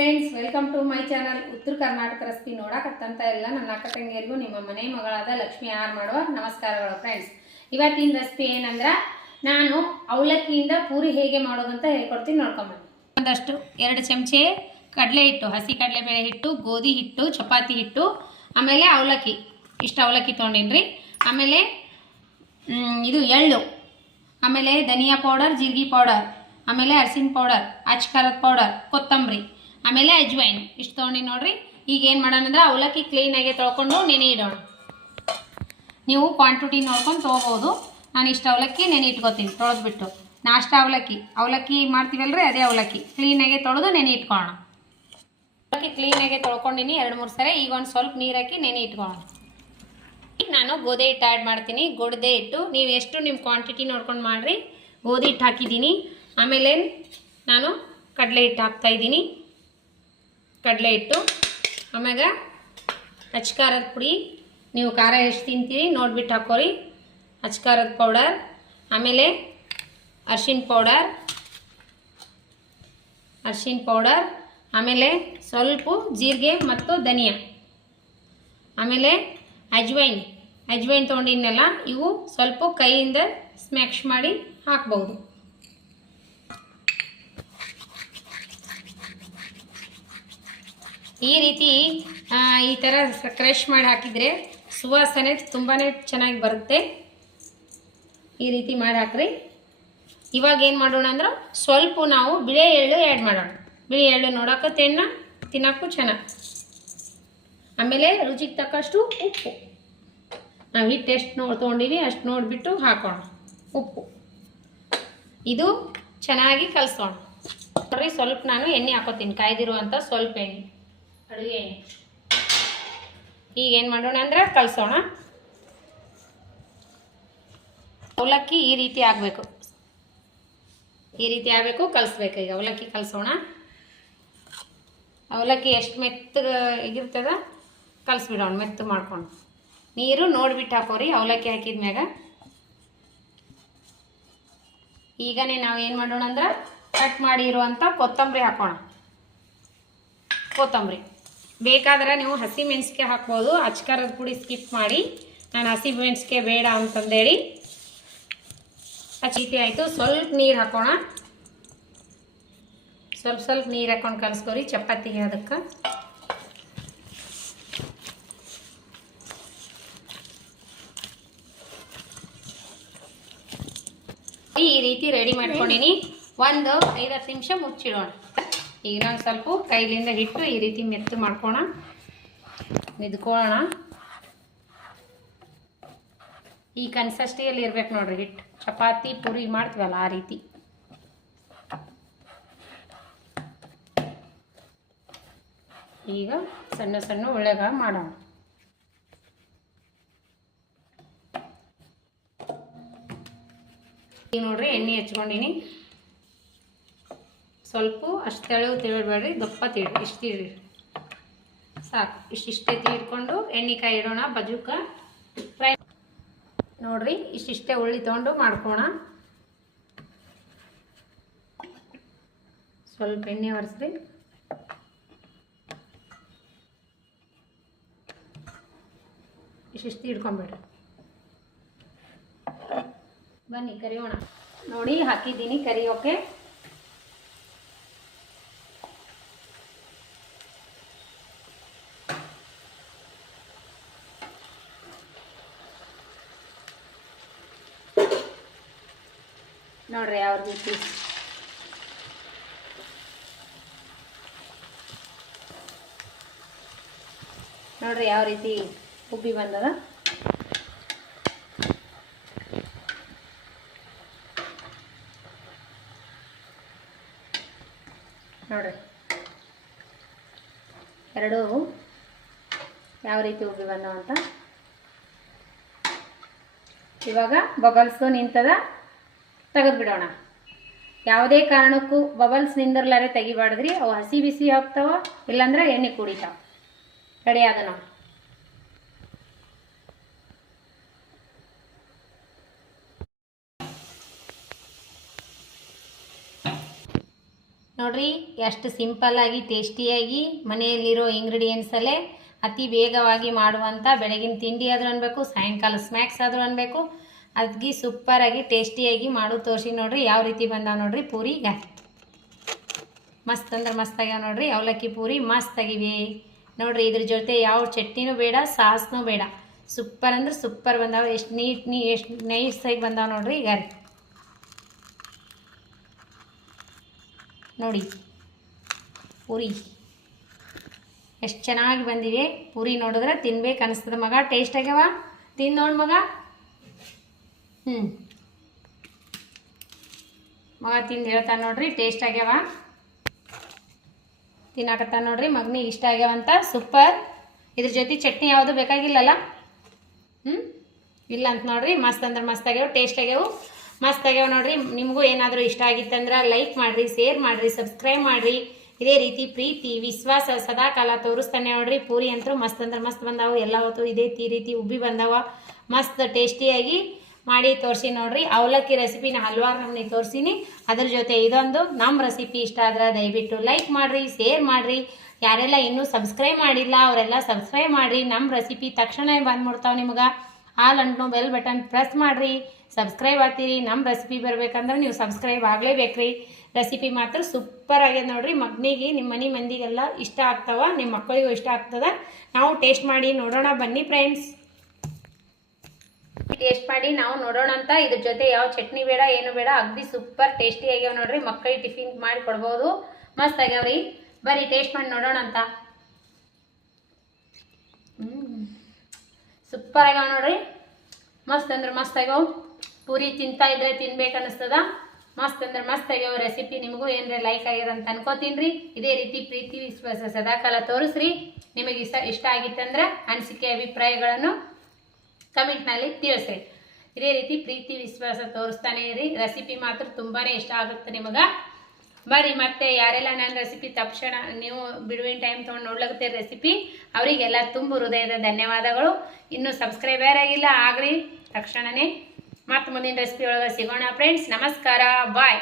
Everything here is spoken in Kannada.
Friends, welcome to my channel. Uttara Karnataka recipe ನೋಡಕತ್ತಂತ ಎಲ್ಲ ನನ್ನ ಅಕ್ಕ ತಂಗಿಯರಿಗೂ ನಿಮ್ಮ ಮನೆ ಮಗಳಾದ ಲಕ್ಷ್ಮಿ ಆರ್ ಮಾಡುವ ನಮಸ್ಕಾರಗಳು. ಫ್ರೆಂಡ್ಸ್, ಇವತ್ತಿನ ರೆಸಿಪಿ ಏನಂದ್ರೆ ನಾನು ಅವಲಕ್ಕಿಯಿಂದ ಪೂರಿ ಹೇಗೆ ಮಾಡೋದಂತ ಹೇಳ್ಕೊಡ್ತೀನಿ, ನೋಡ್ಕೊಂಬನ್ನಿ. ಒಂದಷ್ಟು 2 ಚಮಚೆ ಕಡಲೆ ಹಿಟ್ಟು, ಹಸಿ ಕಡಲೆಬೇಳೆ ಹಿಟ್ಟು, ಗೋಧಿ ಹಿಟ್ಟು, ಚಪಾತಿ ಹಿಟ್ಟು, ಆಮೇಲೆ ಅವಲಕ್ಕಿ, ಇಷ್ಟು ಅವಲಕ್ಕಿ ತೊಗೊಂಡಿನ್ರಿ. ಆಮೇಲೆ ಇದು ಎಳ್ಳು, ಆಮೇಲೆ ಧನಿಯಾ ಪೌಡರ್, ಜೀರಿಗೆ ಪೌಡರ್, ಆಮೇಲೆ ಅರಿಶಿನ ಪೌಡರ್, ಅಚ್ಕಾರದ ಪೌಡರ್, ಕೊತ್ತಂಬರಿ, ಆಮೇಲೆ ಅಜ್ವೈನ್, ಇಷ್ಟು ತೊಗೊಂಡು ನೋಡ್ರಿ. ಈಗ ಏನು ಮಾಡೋಣ ಅಂದ್ರೆ ಅವಲಕ್ಕಿ ಕ್ಲೀನಾಗಿ ತೊಳ್ಕೊಂಡು ನೆನೆ ಇಡೋಣ. ನೀವು ಕ್ವಾಂಟಿಟಿ ನೋಡ್ಕೊಂಡು ತೊಗೋಬೋದು. ನಾನು ಇಷ್ಟು ಅವಲಕ್ಕಿ ನೆನೆ ಇಟ್ಕೋತೀನಿ ತೊಳೆದ್ಬಿಟ್ಟು. ನಾಷ್ಟ ಅವಲಕ್ಕಿ ಮಾಡ್ತೀವಲ್ರಿ, ಅದೇ ಅವಲಕ್ಕಿ ಕ್ಲೀನಾಗಿ ತೊಳೆದು ನೆನೆ ಇಟ್ಕೊಳ್ಳೋಣ. ಅವಲಕ್ಕಿ ಕ್ಲೀನಾಗಿ ತೊಳ್ಕೊಂಡಿನಿ 2-3 ಸರಿ. ಈಗ ಒಂದು ಸ್ವಲ್ಪ ನೀರು ಹಾಕಿ ನೆನೆ ಇಟ್ಕೊಳ್ಳೋಣ. ಈಗ ನಾನು ಗೋಧಿ ಹಿಟ್ಟು ಆ್ಯಡ್ ಮಾಡ್ತೀನಿ. ಗೋಧಿ ಹಿಟ್ಟು ನೀವು ಎಷ್ಟು ನಿಮ್ಮ ಕ್ವಾಂಟಿಟಿ ನೋಡ್ಕೊಂಡು ಮಾಡಿರಿ. ಗೋಧಿ ಹಿಟ್ಟು ಹಾಕಿದ್ದೀನಿ. ಆಮೇಲೆ ನಾನು ಕಡಲೆ ಹಿಟ್ಟು ಹಾಕ್ತಾಯಿದ್ದೀನಿ. ಕಡಲೆ ಹಿಟ್ಟು, ಆಮ್ಯಾಗ ಅಚ್ಕಾರದ ಪುಡಿ, ನೀವು ಖಾರ ಎಷ್ಟು ತಿಂತೀರಿ ನೋಡಿಬಿಟ್ಟು ಹಾಕೋರಿ. ಅಚ್ಕಾರದ ಪೌಡರ್, ಆಮೇಲೆ ಅರಿಶಿನ ಪೌಡರ್, ಆಮೇಲೆ ಸ್ವಲ್ಪ ಜೀರಿಗೆ ಮತ್ತು ಧನಿಯಾ, ಆಮೇಲೆ ಅಜ್ವೈನ್ ತೊಗೊಂಡಿನಲ್ಲ, ಇವು ಸ್ವಲ್ಪ ಕೈಯಿಂದ ಸ್ಮ್ಯಾಶ್ ಮಾಡಿ ಹಾಕ್ಬೋದು. ಈ ರೀತಿ ಈ ಥರ ಕ್ರಷ್ ಮಾಡಿ ಹಾಕಿದರೆ ಸುವಾಸನೆ ತುಂಬಾ ಚೆನ್ನಾಗಿ ಬರುತ್ತೆ. ಈ ರೀತಿ ಮಾಡಿ ಹಾಕ್ರಿ. ಇವಾಗ ಏನು ಮಾಡೋಣ ಅಂದ್ರೆ ಸ್ವಲ್ಪ ನಾವು ಬಿಳಿ ಎಳ್ಳು ಆ್ಯಡ್ ಮಾಡೋಣ. ಬಿಳಿ ಎಳ್ಳು ನೋಡೋಕೆ ತಿನ್ನೋಕ್ಕೂ ಚೆನ್ನಾಗಿ. ಆಮೇಲೆ ರುಚಿಗೆ ತಕ್ಕಷ್ಟು ಉಪ್ಪು, ನಾವು ಹಿಟ್ಟು ಎಷ್ಟು ತೊಗೊಂಡಿವಿ ಅಷ್ಟು ನೋಡಿಬಿಟ್ಟು ಹಾಕೋಣ ಉಪ್ಪು. ಇದು ಚೆನ್ನಾಗಿ ಕಲಸೋಣ. ನೋಡ್ರಿ, ಸ್ವಲ್ಪ ನಾನು ಎಣ್ಣೆ ಹಾಕೋತೀನಿ, ಕಾಯ್ದಿರುವಂಥ ಸ್ವಲ್ಪ ಎಣ್ಣೆ, ಅಡುಗೆ ಎಣ್ಣೆ. ಈಗ ಏನು ಮಾಡೋಣ ಅಂದ್ರೆ ಕಲಸೋಣ. ಅವಲಕ್ಕಿ ಈ ರೀತಿ ಆಗಬೇಕು, ಕಲಿಸ್ಬೇಕು. ಈಗ ಅವಲಕ್ಕಿ ಕಲಸೋಣ. ಅವಲಕ್ಕಿ ಎಷ್ಟು ಮೆತ್ತಗಿರ್ತದ ಕಲಿಸ್ಬಿಡೋಣ, ಮೆತ್ತು ಮಾಡ್ಕೊಂಡು. ನೀರು ನೋಡಿಬಿಟ್ಟು ಹಾಕೋರಿ ಅವಲಕ್ಕಿ ಹಾಕಿದ ಮ್ಯಾಗ. ಈಗನೇ ನಾವು ಏನು ಮಾಡೋಣ ಅಂದ್ರೆ ಕಟ್ ಮಾಡಿರುವಂಥ ಕೊತ್ತಂಬರಿ ಹಾಕೋಣ. ಕೊತ್ತಂಬರಿ ಬೇಕಾದ್ರೆ ನೀವು ಹಸಿ ಮೆಣಸಿಗೆ ಹಾಕ್ಬೋದು. ಅಚ್ಕಾರದ ಪುಡಿ ಸ್ಕಿಪ್ ಮಾಡಿ. ನಾನು ಹಸಿ ಮೆಣಸಿಗೆ ಬೇಡ ಅಂತಂದೇಳಿ ಚೀಟಿ ಆಯಿತು. ಸ್ವಲ್ಪ ನೀರು ಹಾಕೋಣ. ಸ್ವಲ್ಪ ನೀರು ಹಾಕೊಂಡು ಕಲಿಸ್ಕೊರಿ ಚಪಾತಿಗೆ. ಅದಕ್ಕೆ ಈ ರೀತಿ ರೆಡಿ ಮಾಡ್ಕೊಂಡಿನಿ. ಒಂದು 5-10 ನಿಮಿಷ ಮುಚ್ಚಿಡೋಣ. ಈಗ ನಾನು ಸ್ವಲ್ಪ ಕೈಲಿಂದ ಹಿಟ್ಟು ಈ ರೀತಿ ಮೆತ್ತು ಮಾಡ್ಕೋಣ, ನಿದ್ಕೊಳ್ಳೋಣ. ಈ ಕನ್ಸಿಸ್ಟೆನ್ಸಿಯಲ್ಲಿ ಇರ್ಬೇಕು ನೋಡ್ರಿ ಹಿಟ್ಟು. ಚಪಾತಿ ಪೂರಿ ಮಾಡ್ತೀವಲ್ಲ ಆ ರೀತಿ. ಈಗ ಸಣ್ಣ ಉಳ್ಳೆಗಾಳು ಮಾಡೋಣ. ಈಗ ನೋಡ್ರಿ ಎಣ್ಣೆ ಹಚ್ಕೊಂಡಿನಿ. ಸ್ವಲ್ಪ ಅಷ್ಟು ತಿಳಬೇಡ್ರಿ, ದಪ್ಪ ತೀಡ್ರಿ, ಇಷ್ಟು ತೀಡ್ರಿ ಸಾಕು. ಇಷ್ಟಿಷ್ಟೇ ತೀಡ್ಕೊಂಡು ಎಣ್ಣೆ ಕಾಯಿ ಇಡೋಣ. ಬಜೂಕ ಫ್ರೈ ನೋಡ್ರಿ, ಇಷ್ಟಿಷ್ಟೇ ಉಳ್ಳಿ ತೊಗೊಂಡು ಮಾಡ್ಕೋಣ. ಸ್ವಲ್ಪ ಎಣ್ಣೆ ಒರೆಸ್ರಿ. ಇಷ್ಟಿಷ್ಟು ತೀಡ್ಕೊಂಬೇಡ್ರಿ. ಬನ್ನಿ ಕರಿಯೋಣ. ನೋಡಿ ಹಾಕಿದ್ದೀನಿ ಕರಿಯೋಕೆ. ನೋಡ್ರಿ ಯಾವ ರೀತಿ ಉಬ್ಬಿ ಬಂದದ. ನೋಡ್ರಿ ಎರಡೂ ಯಾವ ರೀತಿ ಉಬ್ಬಿ ಬಂದವ ಅಂತ. ಇವಾಗ ಬಬಲ್ಸ್ ನಿಂತದ, ತೆಗೆದ್ಬಿಡೋಣ. ಯಾವುದೇ ಕಾರಣಕ್ಕೂ ಬಬಲ್ಸ್ ನಿಂದಿರ್ಲಾರೆ ತೆಗಿಬಾರ್ದ್ರಿ. ಅವು ಹಸಿ ಬಿಸಿ ಆಗ್ತಾವ, ಇಲ್ಲಾಂದ್ರೆ ಎಣ್ಣೆ ಕುಡಿತಾವ. ರೆಡಿ ಆದ ನಾವು. ನೋಡ್ರಿ ಎಷ್ಟು ಸಿಂಪಲ್ಲಾಗಿ ಟೇಸ್ಟಿಯಾಗಿ ಮನೆಯಲ್ಲಿರೋ ಇಂಗ್ರೀಡಿಯೆಂಟ್ಸಲ್ಲೇ ಅತಿ ವೇಗವಾಗಿ ಮಾಡುವಂಥ ಬೆಳಗಿನ ತಿಂಡಿ ಆದರೂ ಅನ್ಬೇಕು, ಸಾಯಂಕಾಲ ಸ್ನ್ಯಾಕ್ಸ್ ಆದರೂ ಅನ್ಬೇಕು, ಅದಕ್ಕೆ ಸೂಪರಾಗಿ ಟೇಸ್ಟಿಯಾಗಿ ಮಾಡು ತೋರಿಸಿ ನೋಡ್ರಿ ಯಾವ ರೀತಿ ಬಂದಾವ ನೋಡ್ರಿ ಪೂರಿ. ಈಗ ಮಸ್ತ್ ಅಂದ್ರೆ ಮಸ್ತ್ ಆಗ್ಯಾವ ನೋಡ್ರಿ ಅವಲಕ್ಕಿ ಪೂರಿ ಮಸ್ತ್ ಆಗಿವೆ ನೋಡ್ರಿ. ಇದ್ರ ಜೊತೆ ಯಾವ ಚಟ್ನಿನೂ ಬೇಡ, ಸಾಸ್ನೂ ಬೇಡ, ಸೂಪರ್ ಅಂದ್ರೆ ಸೂಪರ್ ಬಂದಾವ. ಎಷ್ಟು ನೈಸಾಗಿ ಬಂದಾವ ನೋಡ್ರಿ. ಈಗ ನೋಡಿ ಪೂರಿ ಎಷ್ಟು ಚೆನ್ನಾಗಿ ಬಂದಿವೆ. ಪೂರಿ ನೋಡಿದ್ರೆ ತಿನ್ಬೇಕು ಅನಿಸ್ತದ ಮಗ. ಟೇಸ್ಟ್ ಆಗ್ಯಾವ, ತಿಂದು ನೋಡಿ ಮಗ. ಮಗ ತಿಂದು ಹೇಳ್ತಾನೆ ನೋಡ್ರಿ ಟೇಸ್ಟ್ ಆಗ್ಯಾವ, ತಿನ್ನಾಕತ್ತಾನ ನೋಡ್ರಿ. ಮಗನಿಗೆ ಇಷ್ಟ ಆಗ್ಯಾವಂತ. ಸೂಪರ್. ಇದ್ರ ಜೊತೆ ಚಟ್ನಿ ಯಾವುದು ಬೇಕಾಗಿಲ್ಲಲ್ಲ. ಇಲ್ಲ ಅಂತ ನೋಡ್ರಿ. ಮಸ್ತ್ ಅಂದ್ರೆ ಮಸ್ತ್ ಆಗ್ಯಾವ, ಟೇಸ್ಟ್ ಆಗ್ಯಾವು, ಮಸ್ತ್ ಆಗ್ಯಾವ ನೋಡ್ರಿ. ನಿಮಗೂ ಏನಾದರೂ ಇಷ್ಟ ಆಗಿತ್ತಂದ್ರೆ ಲೈಕ್ ಮಾಡಿರಿ, ಶೇರ್ ಮಾಡಿರಿ, ಸಬ್ಸ್ಕ್ರೈಬ್ ಮಾಡಿರಿ. ಇದೇ ರೀತಿ ಪ್ರೀತಿ ವಿಶ್ವಾಸ ಸದಾಕಾಲ ತೋರಿಸ್ತಾನೆ ನೋಡ್ರಿ. ಪೂರಿ ಅಂತೂ ಮಸ್ತ್ ಅಂದ್ರೆ ಮಸ್ತ್ ಬಂದಾವು. ಎಲ್ಲ ಹೊತ್ತು ಇದೇ ರೀತಿ ಉಬ್ಬಿ ಬಂದಾವ. ಮಸ್ತ್ ಟೇಸ್ಟಿಯಾಗಿ ಮಾಡಿ ತೋರಿಸಿ ನೋಡ್ರಿ. ಅವಲಕ್ಕಿ ರೆಸಿಪಿನ ಹಲವಾರು ನಮ್ಮನೆ ತೋರಿಸಿನಿ. ಅದ್ರ ಜೊತೆ ಇದೊಂದು ನಮ್ಮ ರೆಸಿಪಿ ಇಷ್ಟ ಆದ್ರೆ ದಯವಿಟ್ಟು ಲೈಕ್ ಮಾಡಿರಿ, ಶೇರ್ ಮಾಡಿರಿ. ಯಾರೆಲ್ಲ ಇನ್ನೂ ಸಬ್ಸ್ಕ್ರೈಬ್ ಮಾಡಿಲ್ಲ ಅವರೆಲ್ಲ ಸಬ್ಸ್ಕ್ರೈಬ್ ಮಾಡಿರಿ. ನಮ್ಮ ರೆಸಿಪಿ ತಕ್ಷಣ ಬಂದ್ಬಿಡ್ತಾವೆ ನಿಮ್ಗೆ. ಆಲ್ ಅಂಟ್ನೋ ಬೆಲ್ ಬಟನ್ ಪ್ರೆಸ್ ಮಾಡಿರಿ, ಸಬ್ಸ್ಕ್ರೈಬ್ ಆಗ್ತೀರಿ. ನಮ್ಮ ರೆಸಿಪಿ ಬರ್ಬೇಕಂದ್ರೆ ನೀವು ಸಬ್ಸ್ಕ್ರೈಬ್ ಆಗಲೇಬೇಕ್ರಿ. ರೆಸಿಪಿ ಮಾತ್ರ ಸೂಪರ್ ಆಗ್ಯದ ನೋಡ್ರಿ. ಮಗನಿಗೆ ನಿಮ್ಮ ಮನೆ ಮಂದಿಗೆಲ್ಲ ಇಷ್ಟ ಆಗ್ತಾವ, ನಿಮ್ಮ ಮಕ್ಕಳಿಗೂ ಇಷ್ಟ ಆಗ್ತದ. ನಾವು ಟೇಸ್ಟ್ ಮಾಡಿ ನೋಡೋಣ ಬನ್ನಿ ಫ್ರೆಂಡ್ಸ್. ಟೇಸ್ಟ್ ಮಾಡಿ ನಾವು ನೋಡೋಣ ಅಂತ. ಇದ್ರ ಜೊತೆ ಯಾವ ಚಟ್ನಿ ಬೇಡ, ಏನು ಬೇಡ, ಅಗ್ದಿ ಸೂಪರ್ ಟೇಸ್ಟಿ ಆಗ್ಯಾವ ನೋಡ್ರಿ. ಮಕ್ಕಳಿಗೆ ಟಿಫಿನ್ ಮಾಡಿ ಕೊಡ್ಬೋದು. ಮಸ್ತ್ ಆಗ್ಯಾವ್ರಿ. ಬರ್ರಿ ಟೇಸ್ಟ್ ಮಾಡಿ ನೋಡೋಣ ಅಂತ. ಸೂಪರ್ ಆಗ್ಯಾವ ನೋಡ್ರಿ. ಮಸ್ತ್ ಅಂದ್ರೆ ಮಸ್ತ್ ಆಗ್ಯಾವ. ಪೂರಿ ತಿಂತಾ ಇದ್ರೆ ತಿನ್ಬೇಕು ಅನಿಸ್ತದ. ಮಸ್ತ್ ಅಂದ್ರೆ ಮಸ್ತ್ ಆಗ್ಯಾವ. ರೆಸಿಪಿ ನಿಮಗೂ ಏನ್ರೆ ಲೈಕ್ ಆಗ್ಯದ ಅಂತ ಅನ್ಕೋತೀನಿ. ಇದೇ ರೀತಿ ಪ್ರೀತಿ ವಿಶ್ವಾಸ ಸದಾಕಾಲ ತೋರಿಸ್ರಿ. ನಿಮಗೆ ಇಷ್ಟ ಆಗಿತ್ತಂದ್ರೆ ಅನಿಸಿಕೆ ಅಭಿಪ್ರಾಯಗಳನ್ನು ಕಮೆಂಟ್ನಲ್ಲಿ ತಿಳಿಸ್ರಿ. ಇದೇ ರೀತಿ ಪ್ರೀತಿ ವಿಶ್ವಾಸ ತೋರಿಸ್ತಾನೆ ಇರಿ. ರೆಸಿಪಿ ಮಾತ್ರ ತುಂಬಾ ಇಷ್ಟ ಆಗುತ್ತೆ ನಿಮಗೆ. ಬರ್ರಿ ಮತ್ತೆ ಯಾರೆಲ್ಲ ನನ್ನ ರೆಸಿಪಿ ತಕ್ಷಣ ನೀವು ಬಿಡುವಿನ ಟೈಮ್ ತೊಗೊಂಡು ನೋಡ್ಲಾಗ್ತೀರಿ ರೆಸಿಪಿ, ಅವರಿಗೆಲ್ಲ ತುಂಬ ಹೃದಯದ ಧನ್ಯವಾದಗಳು. ಇನ್ನೂ ಸಬ್ಸ್ಕ್ರೈಬರ್ ಆಗಿಲ್ಲ ಆಗ್ರಿ ತಕ್ಷಣನೇ. ಮತ್ತೆ ಮುಂದಿನ ರೆಸಿಪಿ ಒಳಗೆ ಸಿಗೋಣ ಫ್ರೆಂಡ್ಸ್. ನಮಸ್ಕಾರ, ಬಾಯ್.